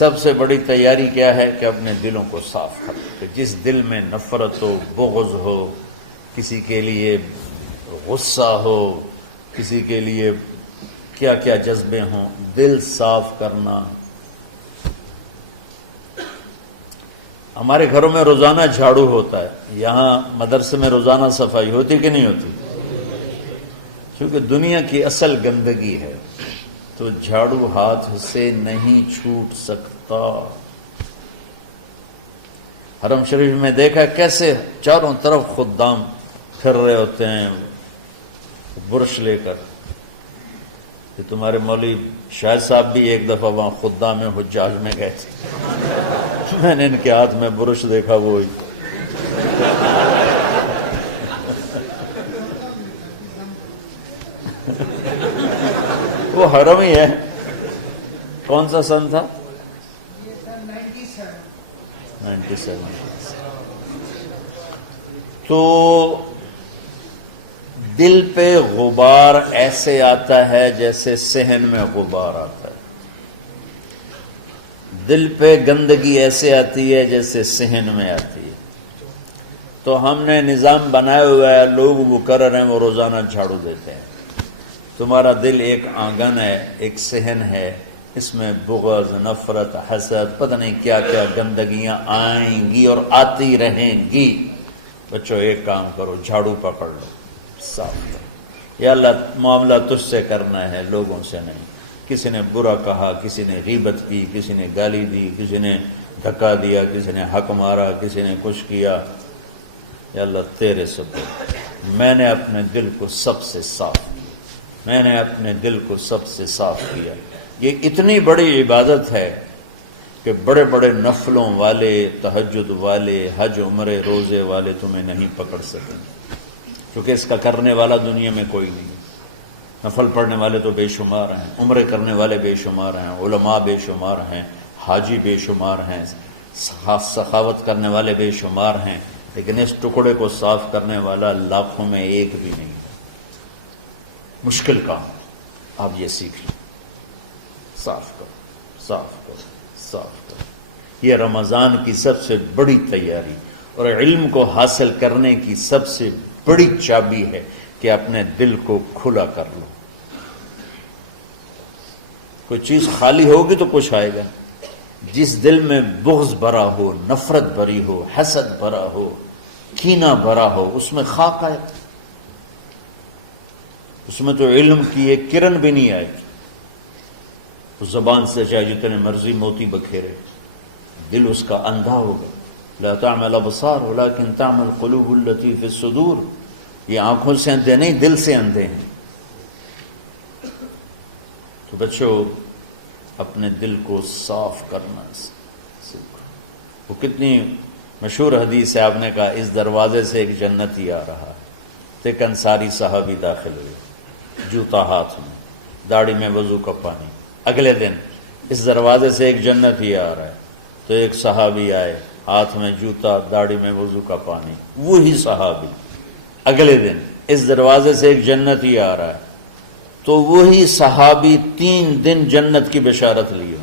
سب سے بڑی تیاری کیا ہے کہ اپنے دلوں کو صاف کر لو، کہ جس دل میں نفرت ہو، بغض ہو، کسی کے لیے غصہ ہو، کسی کے لیے کیا کیا جذبے ہوں، دل صاف کرنا۔ ہمارے گھروں میں روزانہ جھاڑو ہوتا ہے، یہاں مدرسے میں روزانہ صفائی ہوتی کہ نہیں ہوتی؟ کیونکہ دنیا کی اصل گندگی ہے تو جھاڑو ہاتھ سے نہیں چھوٹ سکتا۔ حرم شریف میں دیکھا کیسے چاروں طرف خدام پھر رہے ہوتے ہیں برش لے کر۔ کہ تمہارے مولوی شاہد صاحب بھی ایک دفعہ وہاں خدام حجاج میں گئے تھے، میں نے ان کے ہاتھ میں برش دیکھا، وہی وہ حرم ہی ہے۔ کون سا سن تھا؟ 97۔ تو دل پہ غبار ایسے آتا ہے جیسے صحن میں غبار آتا ہے، دل پہ گندگی ایسے آتی ہے جیسے صحن میں آتی ہے۔ تو ہم نے نظام بنایا ہوا ہے، لوگ وہ کر رہے ہیں، وہ روزانہ جھاڑو دیتے ہیں۔ تمہارا دل ایک آنگن ہے، ایک صحن ہے، اس میں بغض، نفرت، حسد، پتہ نہیں کیا کیا گندگیاں آئیں گی اور آتی رہیں گی۔ بچوں ایک کام کرو، جھاڑو پکڑ لو، صاف کرو۔ یا اللہ معاملہ تجھ سے کرنا ہے، لوگوں سے نہیں۔ کسی نے برا کہا، کسی نے غیبت کی، کسی نے گالی دی، کسی نے دھکا دیا، کسی نے حق مارا، کسی نے کچھ کیا، یا اللہ تیرے سبب میں نے اپنے دل کو سب سے صاف کیا، میں نے اپنے دل کو سب سے صاف کیا۔ یہ اتنی بڑی عبادت ہے کہ بڑے بڑے نفلوں والے، تہجد والے، حج عمرے روزے والے تمہیں نہیں پکڑ سکیں، کیونکہ اس کا کرنے والا دنیا میں کوئی نہیں۔ نفل پڑھنے والے تو بے شمار ہیں، عمرے کرنے والے بے شمار ہیں، علماء بے شمار ہیں، حاجی بے شمار ہیں، سخاوت کرنے والے بے شمار ہیں، لیکن اس ٹکڑے کو صاف کرنے والا لاکھوں میں ایک بھی نہیں۔ مشکل کام، آپ یہ سیکھ لیں، صاف کرو، صاف کرو، صاف کرو۔ یہ رمضان کی سب سے بڑی تیاری اور علم کو حاصل کرنے کی سب سے بڑی چابی ہے کہ اپنے دل کو کھلا کر لو۔ کوئی چیز خالی ہوگی تو کچھ آئے گا۔ جس دل میں بغض بھرا ہو، نفرت بھری ہو، حسد بھرا ہو، کینہ بھرا ہو، اس میں خاک آئے، اس میں تو علم کی ایک کرن بھی نہیں آئے گی۔ اس زبان سے چاہے جتنے مرضی موتی بکھیرے، دل اس کا اندھا ہوگا۔ لا تعمى الابصار ولكن تعمى القلوب التي في الصدور۔ یہ آنکھوں سے اندھے نہیں، دل سے اندھے ہیں۔ تو بچوں اپنے دل کو صاف کرنا سیکھو۔ وہ کتنی مشہور حدیث ہے، آپ نے کہا اس دروازے سے ایک جنتی آ رہا ہے۔ ایک انصاری صحابی داخل ہوئے، جوتا ہاتھ میں، داڑھی میں وضو کا پانی۔ اگلے دن اس دروازے سے ایک جنتی آ رہا ہے، تو ایک صحابی آئے، ہاتھ میں جوتا، داڑھی میں وضو کا پانی۔ وہی صحابی اگلے دن اس دروازے سے ایک جنتی آ رہا ہے، تو وہی صحابی 3 دن جنت کی بشارت لیے۔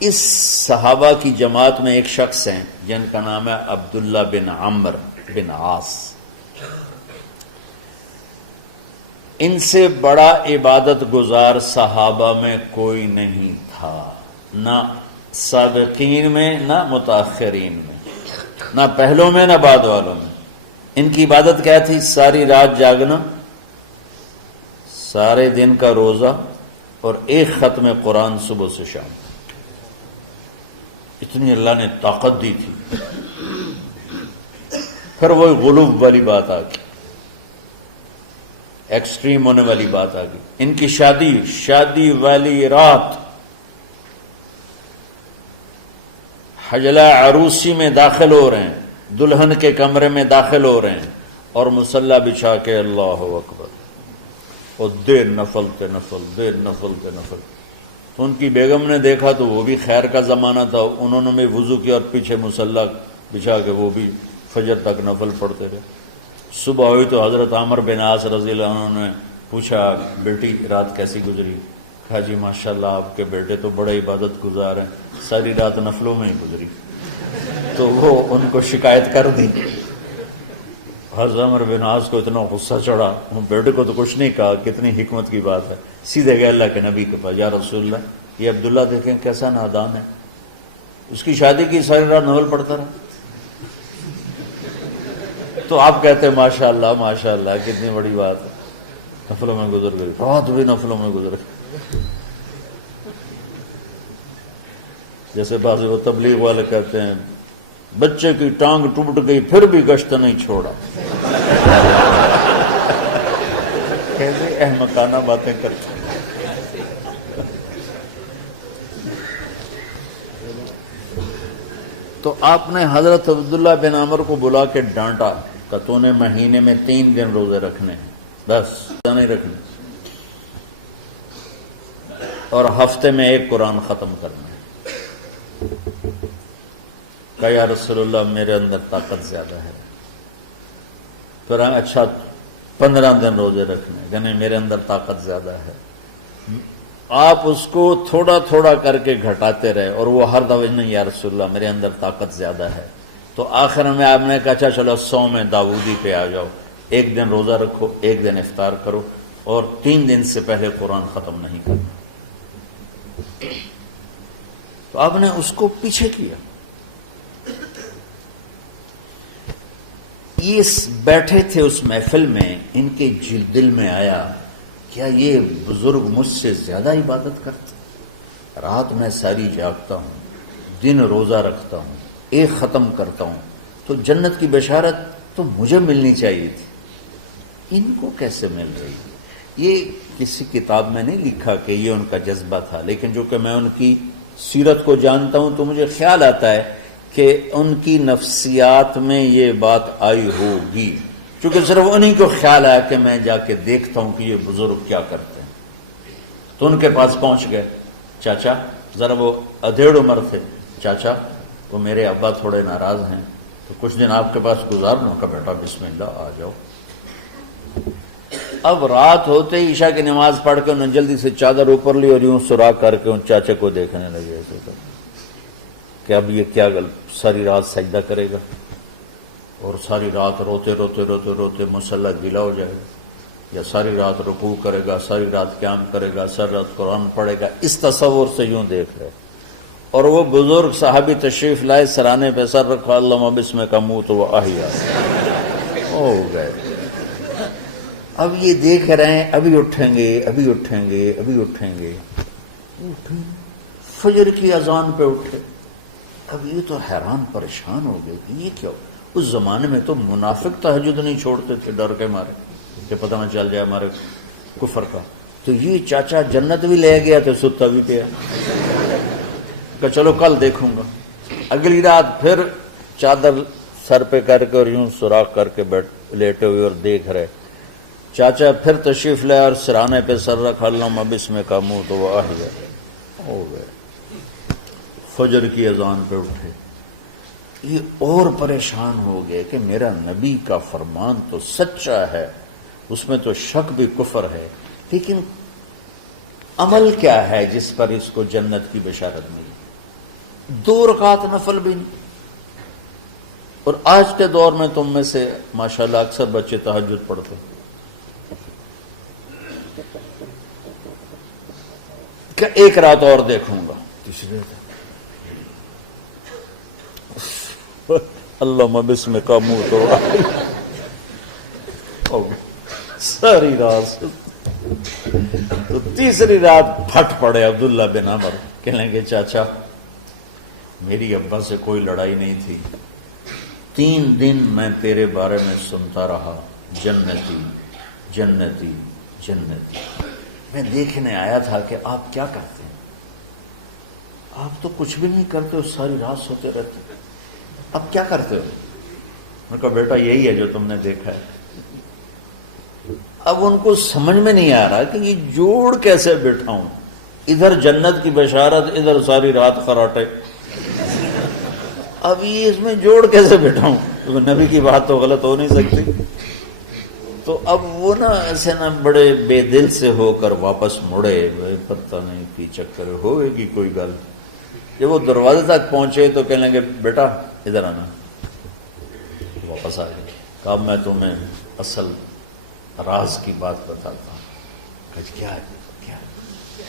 اس صحابہ کی جماعت میں ایک شخص ہیں جن کا نام ہے عبداللہ بن عمرو بن عاص۔ ان سے بڑا عبادت گزار صحابہ میں کوئی نہیں تھا، نہ سابقین میں نہ متاخرین میں، نہ پہلوں میں نہ بعد والوں میں۔ ان کی عبادت کیا تھی؟ ساری رات جاگنا، سارے دن کا روزہ، اور ایک ختم قرآن صبح سے شام۔ اتنی اللہ نے طاقت دی تھی۔ پھر وہی غلوب والی بات آ گئی، ایکسٹریم ہونے والی بات آ گئی۔ ان کی شادی والی رات حجلہ عروسی میں داخل ہو رہے ہیں، دلہن کے کمرے میں داخل ہو رہے ہیں، اور مصلی بچھا کے اللہ اکبر، اور دیر نفل تے نفل، دیر نفل تے نفل۔ تو ان کی بیگم نے دیکھا تو وہ بھی خیر کا زمانہ تھا، انہوں نے بھی وضو کیا اور پیچھے مصلی بچھا کے وہ بھی فجر تک نفل پڑھتے رہے۔ صبح ہوئی تو حضرت عمرو بن عاص رضی اللہ عنہ نے پوچھا، بیٹی رات کیسی گزری؟ کہا جی ماشاءاللہ آپ کے بیٹے تو بڑے عبادت گزار ہیں، ساری رات نفلوں میں ہی گزری۔ تو وہ ان کو شکایت کر دی۔ حضرت عمر بن عاص کو اتنا غصہ چڑھا، وہ بیٹے کو تو کچھ نہیں کہا، کتنی حکمت کی بات ہے، سیدھے گئے اللہ کے نبی کے پاس، یا رسول اللہ یہ عبداللہ دیکھیں کیسا نادان ہے، اس کی شادی کی ساری رات نفل پڑھتا رہا۔ تو آپ کہتے ہیں ماشاءاللہ ماشاءاللہ کتنی بڑی بات ہے، نفلوں میں گزر گئی، رات بھی نفلوں میں گزر گئی۔ جیسے بعض وہ تبلیغ والے کہتے ہیں بچے کی ٹانگ ٹوٹ گئی پھر بھی گشت نہیں چھوڑا۔ کیسے احمقانہ باتیں کرتے ہیں۔ تو آپ نے حضرت عبداللہ بن عمر کو بلا کے ڈانٹا کہ تو نے مہینے میں 3 دن روزے رکھنے ہیں، بس نہیں رکھنے، اور ہفتے میں 1 قرآن ختم کرنا ہے۔ کہا یا رسول اللہ میرے اندر طاقت زیادہ ہے۔ پھر اچھا 15 دن روزے رکھنے، کہنے میرے اندر طاقت زیادہ ہے۔ آپ اس کو تھوڑا تھوڑا کر کے گھٹاتے رہے، اور وہ ہر دفعہ نہیں یا رسول اللہ میرے اندر طاقت زیادہ ہے۔ تو آخر میں آپ نے کہا اچھا چلو 100 میں داؤدی پہ آ جاؤ، 1 دن روزہ رکھو، 1 دن افطار کرو، اور 3 دن سے پہلے قرآن ختم نہیں کرنا۔ تو آپ نے اس کو پیچھے کیا۔ یہ بیٹھے تھے اس محفل میں، ان کے دل میں آیا کیا یہ بزرگ مجھ سے زیادہ عبادت کرتے؟ رات میں ساری جاگتا ہوں، دن روزہ رکھتا ہوں، 1 ختم کرتا ہوں، تو جنت کی بشارت تو مجھے ملنی چاہیے تھی، ان کو کیسے مل رہی؟ یہ کسی کتاب میں نہیں لکھا کہ یہ ان کا جذبہ تھا، لیکن جو کہ میں ان کی سیرت کو جانتا ہوں تو مجھے خیال آتا ہے کہ ان کی نفسیات میں یہ بات آئی ہوگی، چونکہ صرف انہی کو خیال آیا کہ میں جا کے دیکھتا ہوں کہ یہ بزرگ کیا کرتے ہیں۔ تو ان کے پاس پہنچ گئے، چاچا ذرا، وہ ادھیڑ عمر تھے، چاچا وہ میرے ابا تھوڑے ناراض ہیں تو کچھ دن آپ کے پاس گزار لوں کا، بیٹا بسم اللہ آ جاؤ۔ اب رات ہوتے ہی عشاء کی نماز پڑھ کے انہوں نے جلدی سے چادر اوپر لی اور یوں سراغ کر کے ان چاچے کو دیکھنے لگے ایسے کہ اب یہ کیا ساری رات سجدہ کرے گا، اور ساری رات روتے روتے روتے روتے مصلی گیلا ہو جائے گا، یا ساری رات رکوع کرے گا، ساری رات قیام کرے گا، ساری رات قرآن پڑھے گا، اس تصور سے یوں دیکھ رہے۔ اور وہ بزرگ صحابی تشریف لائے، سرانے پہ سر رکھا، اللہم بسمک اموت و احیا، ہو گئے۔ اب یہ دیکھ رہے ہیں ابھی اٹھیں گے، ابھی اٹھیں گے، ابھی اٹھیں گے، فجر کی اذان پہ اٹھے۔ اب یہ تو حیران پریشان ہو گئے کہ یہ کیا؟ اس زمانے میں تو منافق تہجد نہیں چھوڑتے تھے ڈر کے مارے کہ پتہ نہ چل جائے ہمارے کفر کا، تو یہ چاچا جنت بھی لے گیا تو ستا بھی پیا کہ چلو کل دیکھوں گا۔ اگلی رات پھر چادر سر پہ کر کے اور یوں سوراخ کر کے لیٹے ہوئے اور دیکھ رہے۔ چاچا پھر تشریف لائے اور سرانے پہ سر رکھا، اللہم بسمک اموت و احیا، ہو گئے۔ فجر کی اذان پہ اٹھے، یہ اور پریشان ہو گئے کہ میرا نبی کا فرمان تو سچا ہے، اس میں تو شک بھی کفر ہے، لیکن عمل کیا ہے جس پر اس کو جنت کی بشارت ملی؟ 2 رکعت نفل بھی نہیں۔ اور آج کے دور میں تم میں سے ماشاءاللہ اکثر بچے تہجد پڑھتے کہ 1 رات اور دیکھوں گا، تیسرے اللہم بسمک اموت و احیا، ساری رات۔ تو تیسری رات پھٹ پڑے عبداللہ بن عمر، کہنے لگے چاچا میری ابا سے کوئی لڑائی نہیں تھی، 3 دن میں تیرے بارے میں سنتا رہا، جنتی جنتی جنتی۔ میں دیکھنے آیا تھا کہ آپ کیا کرتے ہیں، آپ تو کچھ بھی نہیں کرتے ہو، ساری رات سوتے رہتے، اب کیا کرتے ہو؟ میں کہا بیٹا یہی ہے جو تم نے دیکھا ہے۔ اب ان کو سمجھ میں نہیں آ رہا کہ یہ جوڑ کیسے بٹھاؤں، ادھر جنت کی بشارت، ادھر ساری رات خراٹے، اب یہ اس میں جوڑ کیسے بٹھاؤں؟ نبی کی بات تو غلط ہو نہیں سکتی۔ تو اب وہ نا ایسے نا بڑے بے دل سے ہو کر واپس مڑے، پتہ نہیں کی چکر ہوئے گی کوئی گل۔ جب وہ دروازے تک پہنچے تو کہنے لگے بیٹا ادھر آنا، واپس آ گئے۔ کہا میں تمہیں اصل راز کی بات بتاتا ہوں۔ کہا کیا ہے؟ کیا ہے؟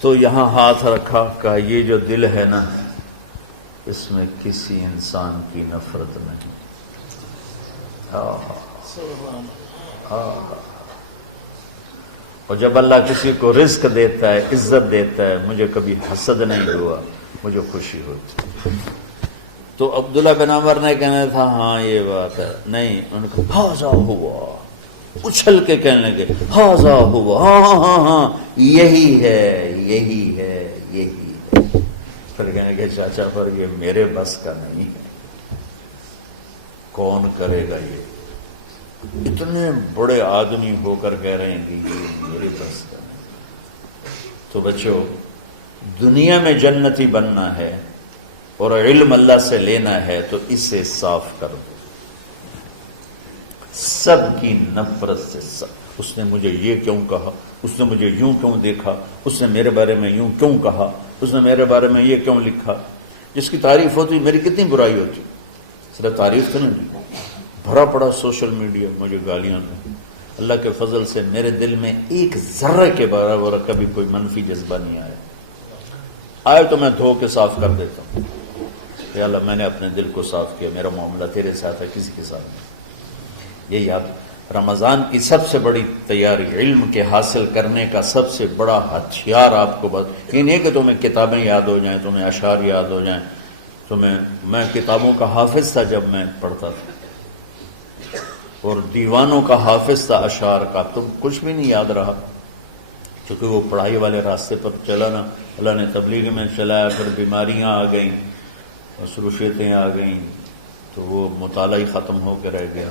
تو یہاں ہاتھ رکھا، کہا یہ جو دل ہے نا اس میں کسی انسان کی نفرت نہیں۔ اور جب اللہ کسی کو رزق دیتا ہے، عزت دیتا ہے، مجھے کبھی حسد نہیں ہوا، مجھے خوشی ہوتی۔ تو عبداللہ بن عمر نے کہنا تھا ہاں یہ بات ہے، نہیں، ان کو ہاذا ہوا، اچھل کے کہنے لگے ہاذا ہوا، ہاں ہاں ہاں ہاں یہی ہے، یہی ہے، یہی ہے۔ پھر کہنے کہ چاچا پر یہ میرے بس کا نہیں ہے، کون کرے گا یہ؟ اتنے بڑے آدمی ہو کر کہہ رہے ہیں کہ یہ میرے بس کا نہیں۔ تو بچوں، دنیا میں جنتی بننا ہے اور علم اللہ سے لینا ہے تو اسے صاف کر دو، سب کی نفرت سے۔ اس نے مجھے یہ کیوں کہا، اس نے مجھے یوں کیوں دیکھا، اس نے میرے بارے میں یوں کیوں کہا، اس نے میرے بارے میں یہ کیوں لکھا۔ جس کی تعریف ہوتی میری کتنی برائی ہوتی، صرف تعریف تو نہیں، بھرا پڑا سوشل میڈیا مجھے گالیاں دیں۔ اللہ کے فضل سے میرے دل میں ایک ذرے کے برابر کبھی کوئی منفی جذبہ نہیں آیا، آئے تو میں دھو کے صاف کر دیتا ہوں۔ یا اللہ میں نے اپنے دل کو صاف کیا، میرا معاملہ تیرے ساتھ ہے، کسی کے ساتھ نہیں۔ یہ یاد، رمضان کی سب سے بڑی تیاری، علم کے حاصل کرنے کا سب سے بڑا ہتھیار آپ کو بس یہ نہیں کہ تمہیں کتابیں یاد ہو جائیں، تمہیں اشعار یاد ہو جائیں، میں کتابوں کا حافظ تھا جب میں پڑھتا تھا، اور دیوانوں کا حافظ تھا اشعار کا، تو کچھ بھی نہیں یاد رہا، کیونکہ وہ پڑھائی والے راستے پر چلا نا، اللہ نے تبلیغ میں چلایا، پھر بیماریاں آ گئیں، خصوصیتیں آ گئیں، تو وہ مطالعہ ہی ختم ہو کے رہ گیا۔